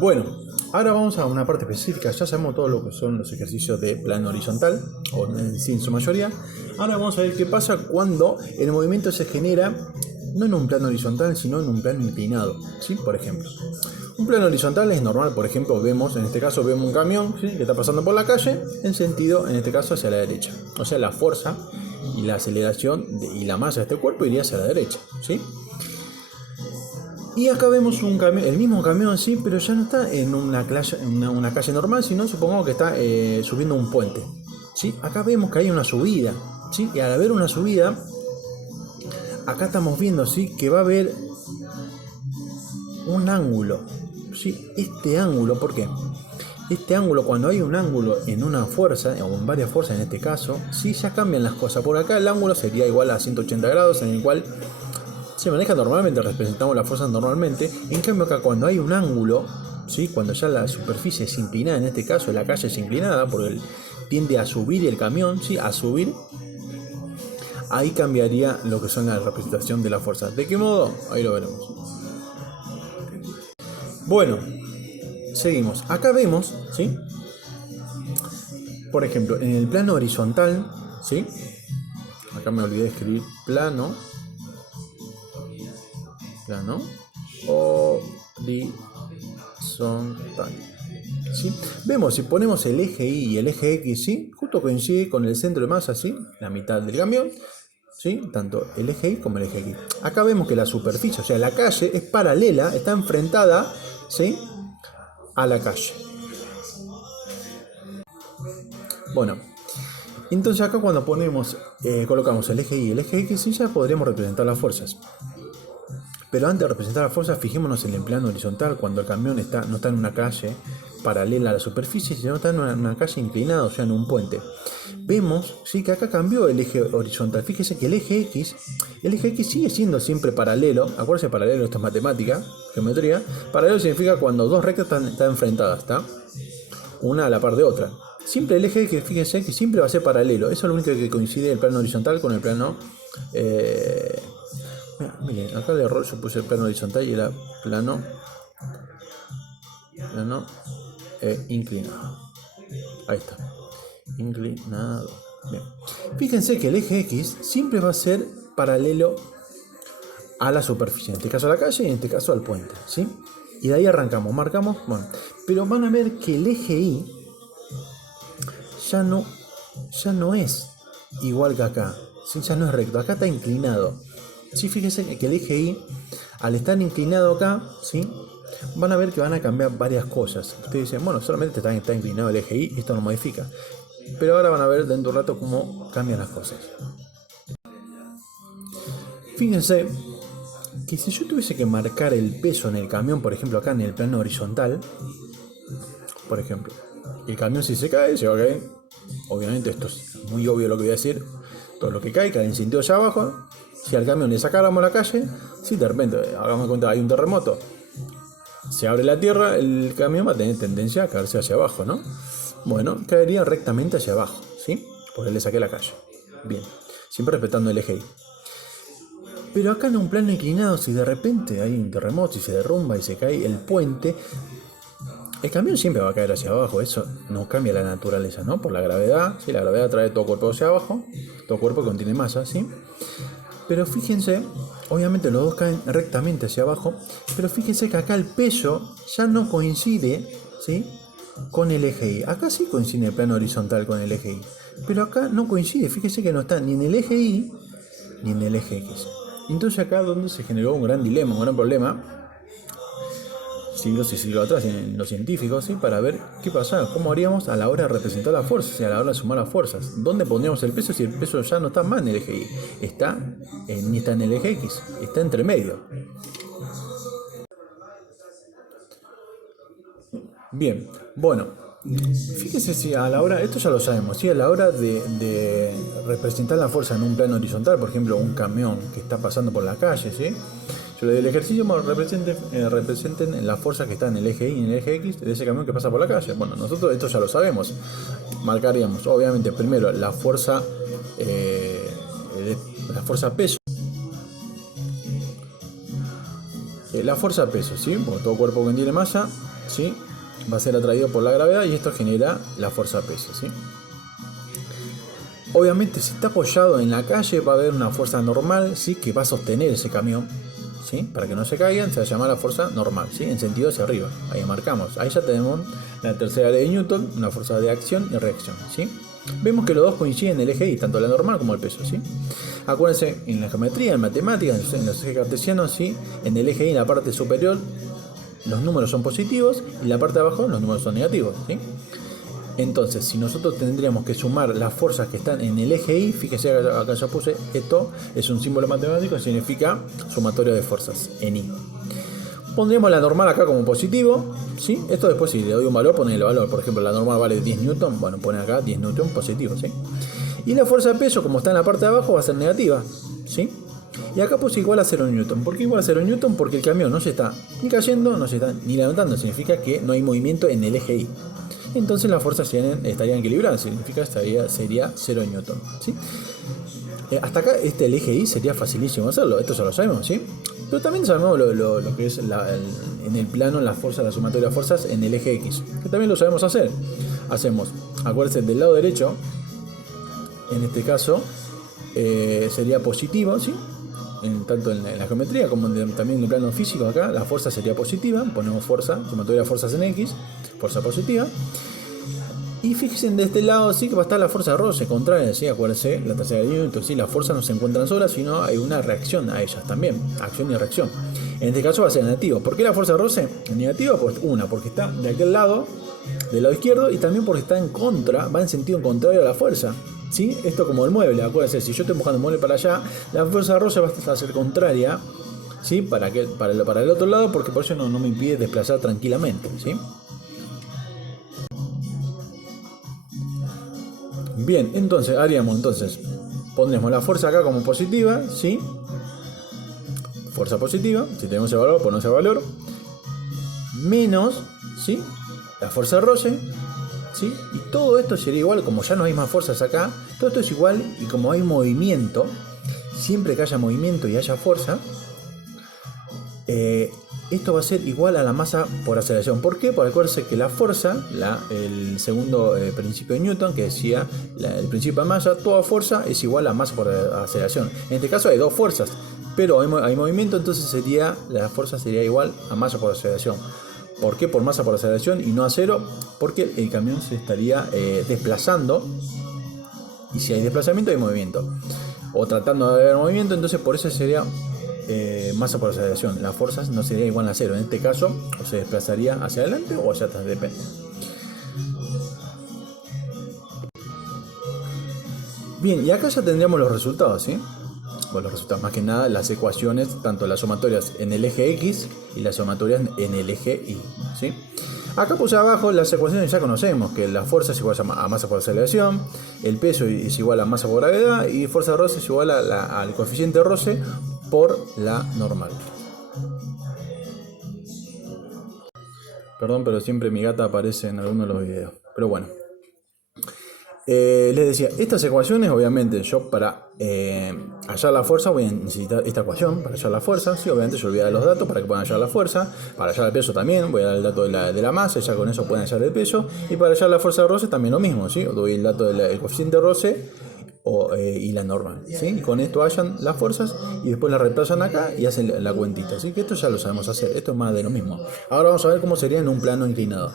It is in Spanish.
Bueno, ahora vamos a una parte específica. Ya sabemos todo lo que son los ejercicios de plano horizontal, o en su mayoría. Ahora vamos a ver qué pasa cuando el movimiento se genera no en un plano horizontal, sino en un plano inclinado, ¿sí? Por ejemplo, un plano horizontal es normal. Por ejemplo, en este caso vemos un camión, ¿sí?, que está pasando por la calle en sentido, en este caso, hacia la derecha. O sea, la fuerza y la aceleración y la masa de este cuerpo iría hacia la derecha, ¿sí? Y acá vemos un camión, el mismo camión, sí, pero ya no está en una calle normal, sino supongamos que está subiendo un puente, ¿sí? Acá vemos que hay una subida, ¿sí? Y al haber una subida, acá estamos viendo, ¿sí?, que va a haber un ángulo, ¿sí? Este ángulo, ¿por qué? Este ángulo, cuando hay un ángulo en una fuerza, o en varias fuerzas en este caso, sí, ya cambian las cosas. Por acá el ángulo sería igual a 180 grados, en el cual se maneja normalmente, representamos las fuerzas normalmente. En cambio acá, cuando hay un ángulo, ¿sí?, cuando ya la superficie es inclinada, en este caso la calle es inclinada, porque tiende a subir el camión, ¿sí?, a subir, ahí cambiaría lo que son la representación de la fuerza. ¿De qué modo? Ahí lo veremos. Bueno, seguimos. Acá vemos, ¿sí?, por ejemplo, en el plano horizontal, ¿sí?, acá me olvidé de escribir plano horizontal, ¿sí? Vemos, si ponemos el eje Y y el eje X, ¿sí?, justo coincide con el centro de masa, ¿sí?, la mitad del camión, ¿sí?, tanto el eje Y como el eje X. Acá vemos que la superficie, o sea, la calle es paralela, está enfrentada, ¿sí?, a la calle. Bueno, entonces acá cuando colocamos el eje Y y el eje X, sí, ya podríamos representar las fuerzas. Pero antes de representar las fuerzas, fijémonos en el plano horizontal, cuando el camión no está en una calle paralela a la superficie, sino está en una calle inclinada, o sea, en un puente. Vemos, sí, que acá cambió el eje horizontal. Fíjese que el eje X sigue siendo siempre paralelo. Acuérdense, paralelo, esto es matemática, geometría. Paralelo significa cuando dos rectas están enfrentadas, ¿está? Una a la par de otra. Siempre el eje X, fíjense que siempre va a ser paralelo. Eso es lo único que coincide el plano horizontal con el plano... miren, acá el error, yo puse el plano horizontal y era plano inclinado. Ahí está, inclinado. Bien. Fíjense que el eje X siempre va a ser paralelo a la superficie, en este caso a la calle y en este caso al puente, ¿sí? Y de ahí arrancamos, marcamos, bueno, pero van a ver que el eje Y ya no es igual que acá, ¿sí? Ya no es recto, acá está inclinado. Sí, fíjense que el eje Y, al estar inclinado acá, ¿sí?, van a ver que van a cambiar varias cosas. Ustedes dicen, bueno, solamente está inclinado el eje Y, esto no modifica. Pero ahora van a ver dentro de un rato cómo cambian las cosas. Fíjense que si yo tuviese que marcar el peso en el camión, por ejemplo acá en el plano horizontal, por ejemplo, el camión si se cae, se va a caer. Obviamente esto es muy obvio lo que voy a decir. Todo lo que cae en sentido allá abajo. Si al camión le sacáramos la calle, si de repente, hagamos cuenta, hay un terremoto, se abre la tierra, el camión va a tener tendencia a caerse hacia abajo, ¿no? Bueno, caería rectamente hacia abajo, ¿sí? Porque le saqué la calle. Bien, siempre respetando el eje Y. Pero acá en un plano inclinado, si de repente hay un terremoto y se derrumba y se cae el puente, el camión siempre va a caer hacia abajo. Eso no cambia la naturaleza, ¿no? Por la gravedad, ¿sí? La gravedad trae todo cuerpo hacia abajo, todo cuerpo contiene masa, ¿sí? Pero fíjense, obviamente los dos caen rectamente hacia abajo, pero fíjense que acá el peso ya no coincide, ¿sí?, con el eje Y. Acá sí coincide el plano horizontal con el eje Y, pero acá no coincide. Fíjense que no está ni en el eje Y ni en el eje X. Entonces acá es donde se generó un gran dilema, un gran problema, siglos y siglos atrás, en los científicos, ¿sí?, para ver qué pasaba, cómo haríamos a la hora de representar las fuerzas, y a la hora de sumar las fuerzas. ¿Dónde pondríamos el peso si el peso ya no está más en el eje Y? Ni está en el eje X, está entre medio. Bien, bueno, fíjese si a la hora, esto ya lo sabemos, ¿sí?, a la hora de representar la fuerza en un plano horizontal, por ejemplo, un camión que está pasando por la calle, ¿sí? Yo le doy el ejercicio, representen la fuerza que está en el eje Y y en el eje X de ese camión que pasa por la calle. Bueno, nosotros esto ya lo sabemos. Marcaríamos, obviamente, primero la fuerza peso. La fuerza peso, ¿sí? Porque todo cuerpo que tiene masa ¿sí? Va a ser atraído por la gravedad y esto genera la fuerza peso, ¿sí? Obviamente si está apoyado en la calle va a haber una fuerza normal, ¿sí? Que va a sostener ese camión, ¿sí? Para que no se caigan, se va a llamar la fuerza normal, ¿sí? En sentido hacia arriba. Ahí marcamos. Ahí ya tenemos la tercera ley de Newton, una fuerza de acción y reacción, ¿sí? Vemos que los dos coinciden en el eje Y, tanto la normal como el peso, ¿sí? Acuérdense, en la geometría, en matemáticas, en los ejes cartesianos, ¿sí? En el eje Y, en la parte superior, los números son positivos y en la parte de abajo los números son negativos, ¿sí? Entonces, si nosotros tendríamos que sumar las fuerzas que están en el eje Y, fíjese acá ya puse, esto es un símbolo matemático que significa sumatorio de fuerzas en Y. Pondríamos la normal acá como positivo, ¿sí? Esto después si le doy un valor, pone el valor. Por ejemplo, la normal vale 10 newton, bueno, pone acá 10 newton positivo, ¿sí? Y la fuerza de peso, como está en la parte de abajo, va a ser negativa, ¿sí? Y acá puse igual a 0 newton. ¿Por qué igual a 0 newton? Porque el camión no se está ni cayendo, no se está ni levantando. Significa que no hay movimiento en el eje Y. Entonces las fuerzas estarían equilibradas, significa que sería 0 newton, ¿sí? Hasta acá el eje Y sería facilísimo hacerlo, esto ya lo sabemos, ¿sí? Pero también sabemos lo que es en el plano la fuerza, la sumatoria de fuerzas en el eje X, que también lo sabemos hacer. Hacemos, acuérdense, del lado derecho, en este caso, sería positivo, ¿sí? Tanto en la geometría como también en el plano físico acá, la fuerza sería positiva, ponemos fuerza, sumatoria de fuerzas en X, fuerza positiva. Y fíjense de este lado sí que va a estar la fuerza de roce contraria, ¿sí? Acuérdense, la tercera de Newton, ¿sí? Las fuerzas no se encuentran solas, sino hay una reacción a ellas también, acción y reacción. En este caso va a ser negativo. ¿Por qué la fuerza de roce? Negativa, pues porque está de aquel lado, del lado izquierdo, y también porque está en contra, va en sentido contrario a la fuerza, ¿sí? Esto como el mueble, acuérdense, si yo estoy empujando el mueble para allá, la fuerza de roce va a ser contraria, ¿sí? Para el otro lado, porque por eso no me impide desplazar tranquilamente, ¿sí? Bien, entonces pondremos la fuerza acá como positiva, ¿sí? Fuerza positiva, si tenemos el valor, ponemos el valor, menos, ¿sí? La fuerza de roce, ¿sí? Y todo esto sería igual, como ya no hay más fuerzas acá, todo esto es igual y como hay movimiento, siempre que haya movimiento y haya fuerza, esto va a ser igual a la masa por aceleración. ¿Por qué? Porque acuérdense que la fuerza, el segundo principio de Newton, que decía el principio de masa, toda fuerza es igual a masa por aceleración. En este caso hay dos fuerzas, pero hay movimiento, entonces la fuerza sería igual a masa por aceleración. ¿Por qué por masa por aceleración y no a cero? Porque el camión se estaría desplazando, y si hay desplazamiento hay movimiento, o tratando de haber movimiento, entonces por eso sería masa por aceleración. La fuerza no sería igual a cero. En este caso, o se desplazaría hacia adelante o hacia atrás, depende. Bien, y acá ya tendríamos los resultados, ¿sí? Bueno, los resultados, más que nada, las ecuaciones, tanto las sumatorias en el eje X y las sumatorias en el eje Y, ¿sí? Acá puse abajo las ecuaciones ya conocemos, que la fuerza es igual a masa por aceleración, el peso es igual a masa por gravedad y fuerza de roce es igual al coeficiente de roce por la normal. Perdón, pero siempre mi gata aparece en alguno de los videos. Pero bueno. Les decía, estas ecuaciones, obviamente, yo para hallar la fuerza voy a necesitar esta ecuación para hallar la fuerza. Sí, obviamente yo voy a dar los datos para que puedan hallar la fuerza. Para hallar el peso también, voy a dar el dato de la masa, ya con eso pueden hallar el peso. Y para hallar la fuerza de roce también lo mismo, ¿sí? Doy el dato del coeficiente de roce y la normal, ¿sí? Y con esto hallan las fuerzas y después las reemplazan acá y hacen la cuentita. Así que esto ya lo sabemos hacer, esto es más de lo mismo. Ahora vamos a ver cómo sería en un plano inclinado.